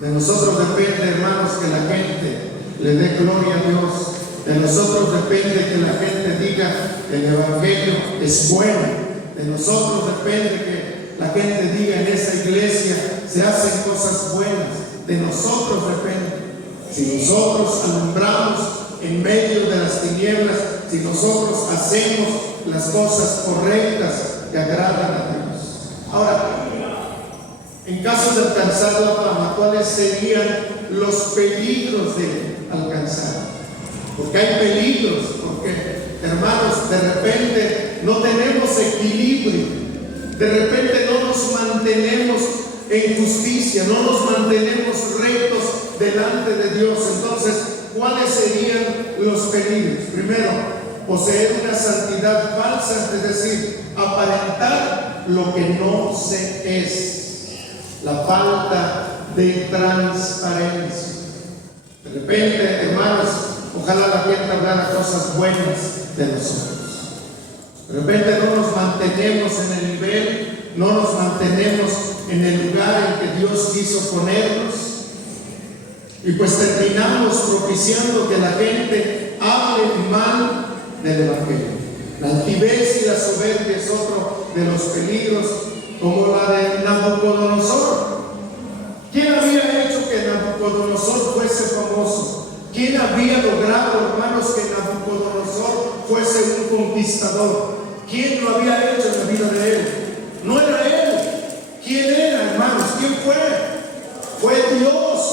De nosotros depende, hermanos, que la gente le dé gloria a Dios. De nosotros depende que la gente diga: el Evangelio es bueno. De nosotros depende que la gente diga: en esa iglesia se hacen cosas buenas. De nosotros depende. Si nosotros alumbramos en medio de las tinieblas, si nosotros hacemos las cosas correctas que agradan a Dios. Ahora, en caso de alcanzar la fama, ¿cuáles serían los peligros de alcanzar? Porque hay peligros, porque, hermanos, de repente no tenemos equilibrio, de repente no nos mantenemos en justicia, no nos mantenemos rectos delante de Dios. Entonces, ¿cuáles serían los peligros? Primero, poseer una santidad falsa, es decir, aparentar lo que no se es. La falta de transparencia. De repente, hermanos, ojalá la gente hablara cosas buenas de nosotros. De repente no nos mantenemos en el nivel, no nos mantenemos en el lugar en que Dios quiso ponernos, y pues terminamos propiciando que la gente hable mal del Evangelio. La altivez y la soberbia es otro de los peligros como la de Nabucodonosor. ¿Quién había hecho que Nabucodonosor fuese famoso? ¿Quién había logrado, hermanos, que Nabucodonosor fuese un conquistador? ¿Quién lo había hecho en la vida de él? No era él. ¿Quién era, hermanos? ¿Quién fue? Fue Dios.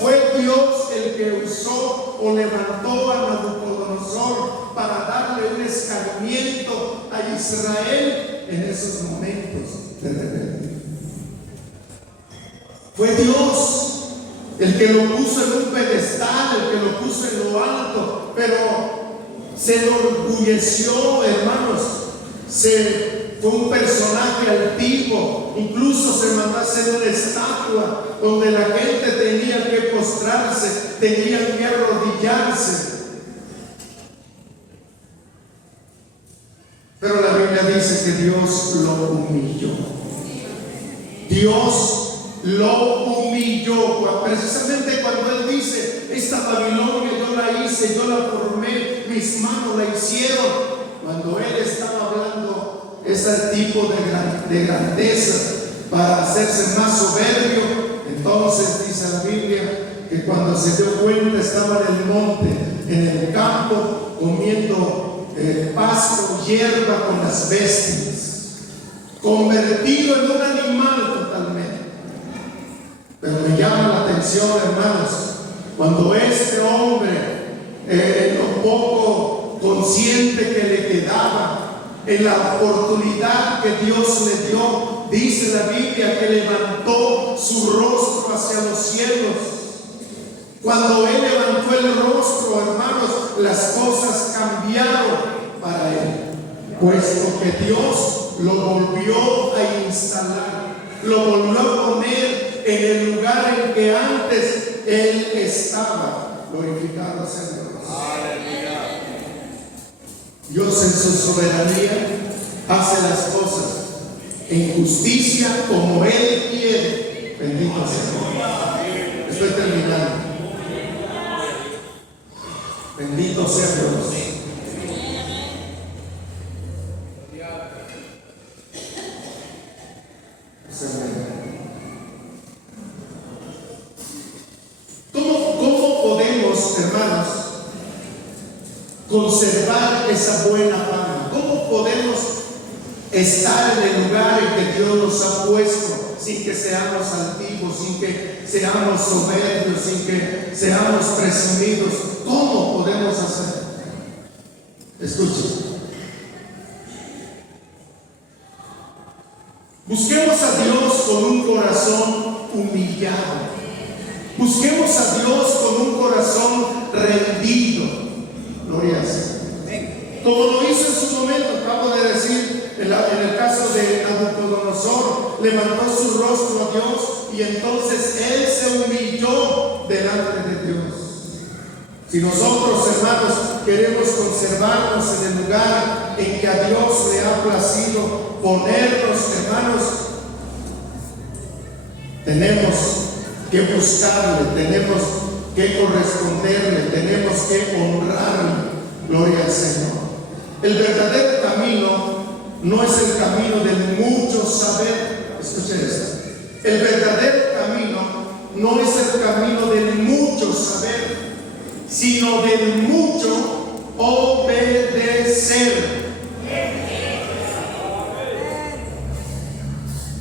Fue Dios el que usó o levantó a Nabucodonosor para darle un escarmiento a Israel en esos momentos de rebelión. Fue Dios el que lo puso en un pedestal, el que lo puso en lo alto, pero se enorgulleció, hermanos. Fue un personaje altivo, incluso se mandó a hacer una estatua donde la gente tenía que postrarse, tenía que arrodillarse. Pero la Biblia dice que Dios lo humilló. Dios lo humilló, precisamente cuando él dice: esta Babilonia yo la hice, yo la formé, mis manos la hicieron. Cuando él estaba hablando ese tipo de grandeza para hacerse más soberbio, entonces dice la Biblia que cuando se dio cuenta estaba en el monte, en el campo, comiendo pasto, hierba con las bestias, convertido en un animal totalmente. Pero me llama la atención, hermanos, cuando este hombre, lo poco consciente que le quedaba, en la oportunidad que Dios le dio, dice la Biblia que levantó su rostro hacia los cielos. Cuando él levantó el rostro, hermanos, las cosas cambiaron para él, puesto que Dios lo volvió a instalar, lo volvió a poner en el lugar en que antes él estaba. Glorificado sea Dios. Dios en su soberanía hace las cosas en justicia como Él quiere. Bendito sea Dios. Estoy terminando. Bendito sea Dios. ¿Cómo podemos, hermanos, conservar esa buena fama? ¿Cómo podemos estar en el lugar en que Dios nos ha puesto sin que seamos altivos, sin que seamos soberbios, sin que seamos presumidos? ¿Cómo podemos hacer? Escuchen. Busquemos a Dios con un corazón humillado. Busquemos a Dios con un corazón rendido. Gloria a Dios. Como lo hizo en su momento, acabo de decir, en el caso de Nabucodonosor, levantó su rostro a Dios y entonces él se humilló delante de Dios. Si nosotros, hermanos, queremos conservarnos en el lugar en que a Dios le ha placido ponernos, hermanos, tenemos que buscarle, tenemos que corresponderle, tenemos que honrarle. Gloria al Señor. El verdadero camino no es el camino del mucho saber. Escuchen esto. El verdadero camino no es el camino del mucho saber, sino del mucho obedecer.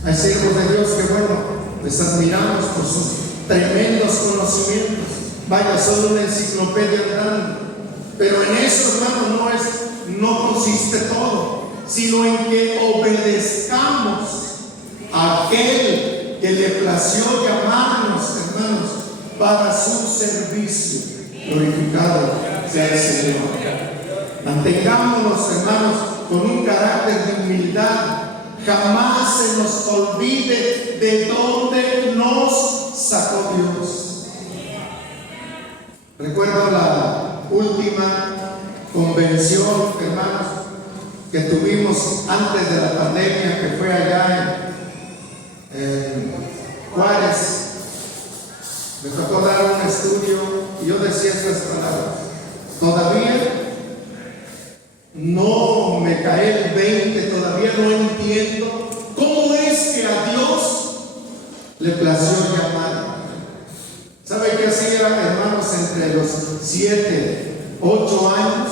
Hay siervos de Dios que, bueno, les admiramos por sus tremendos conocimientos. Vaya, son una enciclopedia grande. Pero en eso, hermano, no consiste todo, sino en que obedezcamos a aquel que le plació llamarnos, hermanos, para su servicio. Glorificado sea el Señor. Mantengámonos, hermanos, con un carácter de humildad. Jamás se nos olvide de dónde nos sacó Dios. Recuerdo la última convención, hermanos, que tuvimos antes de la pandemia, que fue allá en Juárez. Me tocó dar un estudio y yo decía estas palabras: todavía no me cae el 20, todavía no entiendo cómo le plació llamar. ¿Sabe qué hacía, hermanos? Entre los 7, 8 años,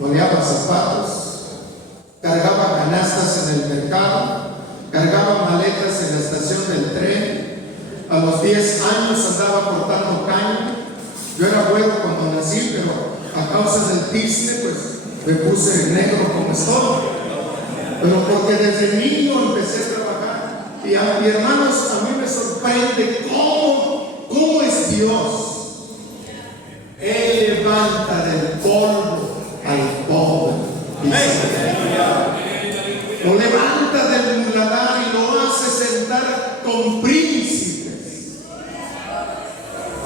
boleaba zapatos, cargaba canastas en el mercado, cargaba maletas en la estación del tren. A los 10 años andaba cortando caña. Yo era bueno cuando nací, pero a causa del tiste, pues me puse negro como estoy. Pero porque desde niño empecé a trabajar. Y hermanos, a mí me sorprende cómo es Dios. Él levanta del polvo al pobre. Lo levanta del muladar y lo hace sentar con príncipes.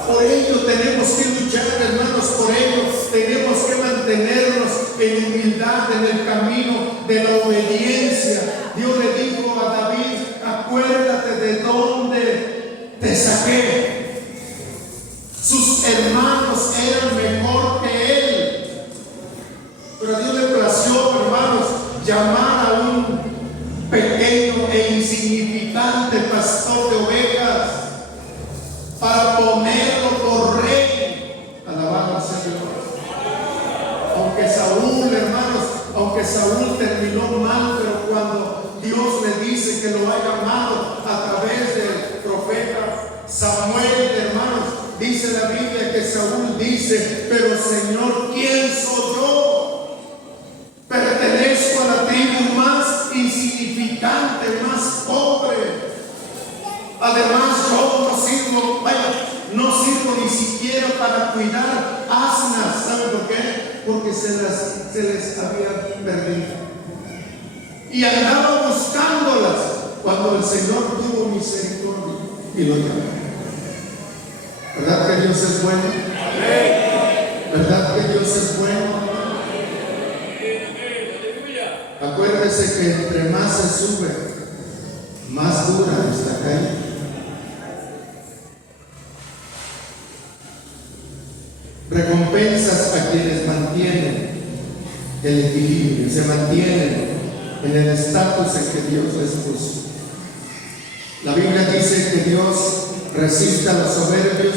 Por ello tenemos que luchar, hermanos, por ello tenemos que mantenernos en humildad, en el camino de la obediencia. Dios le dijo a David: acuérdate de dónde te saqué. Sus hermanos eran mejor que él, pero a Dios le plació, hermanos, llamar a un pequeño e insignificante pastor de ovejas para ponerlo por rey. Alabado al Señor. Aunque Saúl terminó mal, pero cuando Dios le dice que lo ha llamado a través del profeta Samuel, hermanos, dice la Biblia que Saúl dice: pero Señor, ¿quién soy yo? Pertenezco a la tribu más insignificante, más pobre. Además, yo no sirvo ni siquiera para cuidar asnas. ¿Saben por qué? Porque se les había perdido. Y andaba buscándolas cuando el Señor tuvo misericordia y lo llamó. ¿Verdad que Dios es bueno? ¿Verdad que Dios es bueno? Acuérdese que entre más se sube, más dura es la caída. Recompensas a quienes mantienen el equilibrio, se mantienen en el estatus en que Dios les puso. La Biblia dice que Dios resiste a los soberbios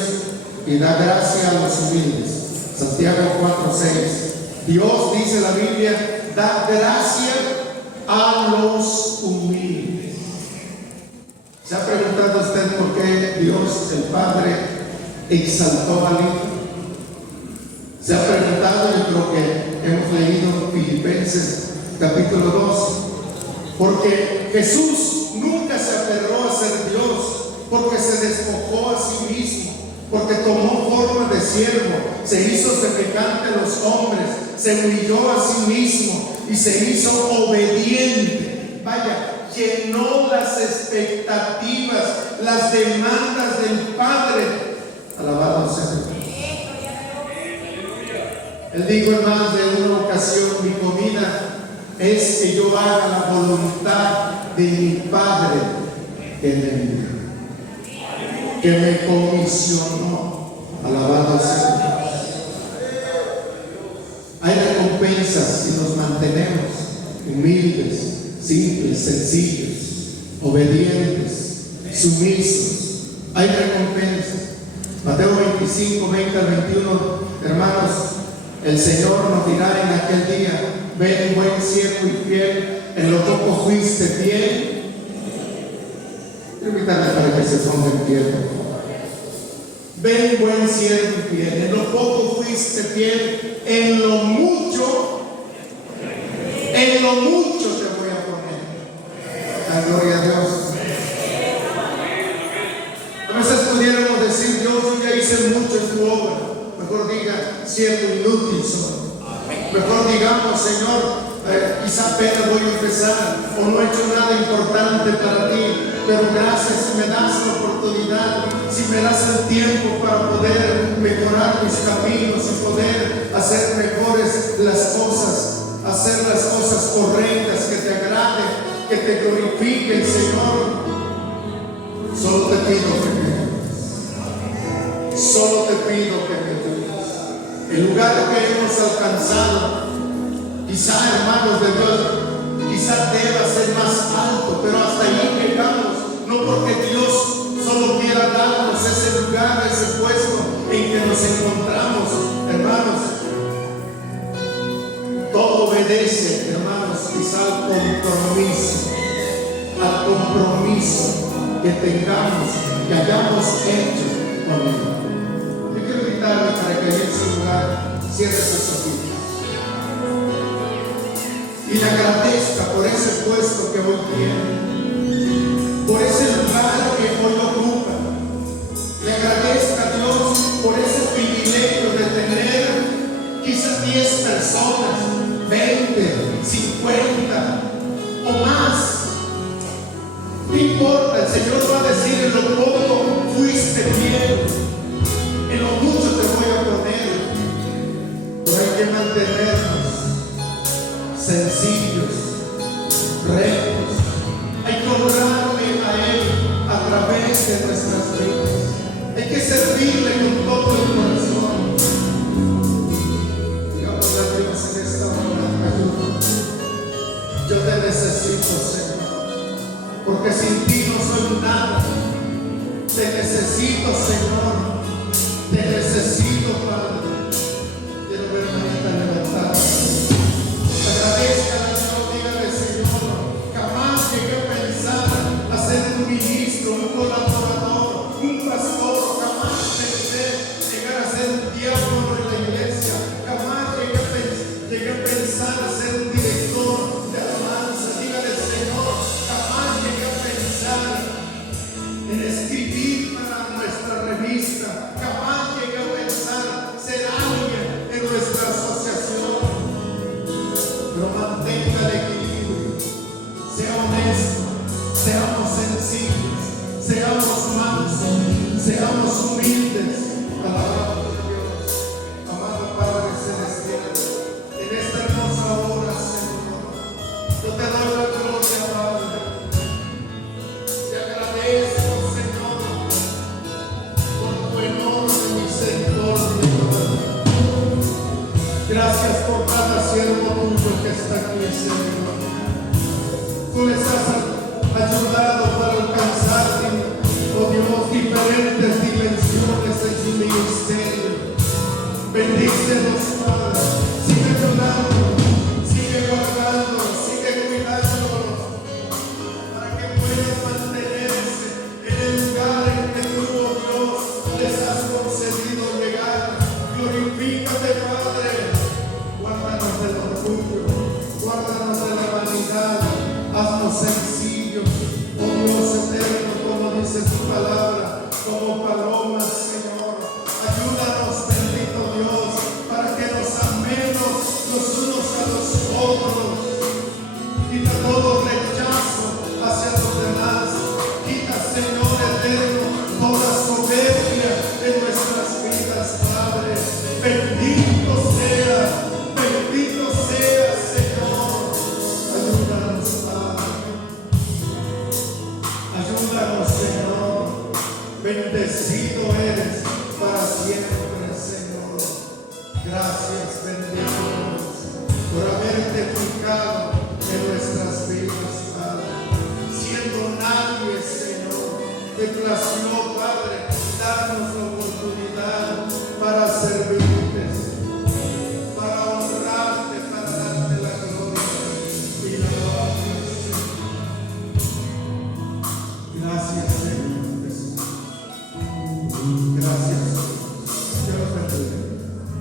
y da gracia a los humildes. Santiago 4:6. Dios, dice la Biblia, da gracia a los humildes. ¿Se ha preguntado usted por qué Dios el Padre exaltó al Hijo? ¿Se ha preguntado? Yo creo que hemos leído Filipenses capítulo 2. Porque Jesús nunca se aferró a ser Dios, porque se despojó a sí mismo, porque tomó forma de siervo, se hizo semejante a los hombres, se humilló a sí mismo y se hizo obediente. Vaya, llenó las expectativas, las demandas del Padre. Alabado sea Dios. Él dijo en más de una ocasión: mi comida es que yo haga la voluntad de mi Padre que me envió, que me comisionó. Alabado sea Dios. Hay recompensas si nos mantenemos humildes, simples, sencillos, obedientes, sumisos. Hay recompensas. Mateo 25, 20 al 21, hermanos, el Señor nos dirá en aquel día: ven, buen siervo y fiel, en lo poco fuiste fiel. Quiero invitarle para que se ponga en pie. Ven, buen siervo y fiel, en lo poco fuiste fiel, en lo mucho te voy a poner. La gloria a Dios. A veces pudiéramos decir: Dios, yo ya hice mucho en tu obra. Mejor diga: siervo inútil soy. Mejor digamos: Señor, quizá apenas voy a empezar, o no he hecho nada importante para ti, pero gracias si me das la oportunidad, si me das el tiempo para poder mejorar mis caminos y poder hacer mejores las cosas, hacer las cosas correctas que te agraden, que te glorifiquen, Señor. Solo te pido que me ayudes. Solo te pido que me ayudes. El lugar que hemos alcanzado, quizá, hermanos de Dios, quizá deba ser más alto, pero hasta ahí llegamos, no porque Dios obedece, hermanos, quizá al compromiso que tengamos, que hayamos hecho con Él. Yo quiero invitarle para que en ese lugar cierre sus ojitos y le agradezca por ese puesto que hoy tiene, por ese lugar que hoy ocupa. Le agradezca a Dios por ese privilegio de tener quizás 10 personas, 20, 50 o más. No importa, el Señor va a decir: en lo poco fuiste fiel, en lo mucho te voy a poner. Pero hay que mantenernos sencillos, rectos. Hay que honrarle a Él a través de nuestras vidas. Hay que servirle con todo el corazón. Digamos a Dios en esta hora: ayúdame. Yo te necesito, Señor, porque sin ti no soy nada. Te necesito, Señor. Te necesito, Padre. Quiero ver a manita levantada. Agradezca a Dios, dígale: Señor, jamás llegué a pensar a ser un ministro, un colaborador, un pastor. Jamás pensé llegar a ser un diácono en la iglesia. Jamás llegué a pensar a ser un director de alabanza. Dígale: Señor, jamás llegué a pensar en escribir para nuestra revista. Jamás llegué a pensar ser alguien en nuestra asociación. Pero mantenga el equilibrio, sea honesto, seamos sencillos, seamos mansos, seamos humildes. Alabado Dios. Amado Padre Celestial, en esta hermosa hora, Señor, yo te doy la gloria, Padre. Te agradezco, Señor, por tu enorme misericordia, Padre. Gracias por cada siervo tuyo que está aquí, Señor. Tú les has ayudado para alcanzar, oh Dios, diferentes dimensiones en su ministerio. Bendícelos, Padre. Sigue ayudando, sigue guardando, sigue cuidándolos, para que puedan mantenerse en el lugar en que tú, oh Dios, les has concedido llegar. Glorifícate, Padre. Guárdanos del orgullo, guárdanos de la vanidad, haznos sencillos, oh Dios eterno, como dice tu palabra, como palomas, Señor. Ayúdanos, bendito Dios, para que nos amemos los unos a los otros. Quita todo rechazo hacia los demás. Quita, Señor eterno, toda soberbia en nuestras vidas, Padre. Bendito sea, Señor. Ayúdanos, Padre. Ayúdanos, Señor. Bendecido eres para siempre, Señor. Gracias, bendito Dios, por haberte fijado en nuestras vidas, Padre. Siendo nadie, Señor, te plació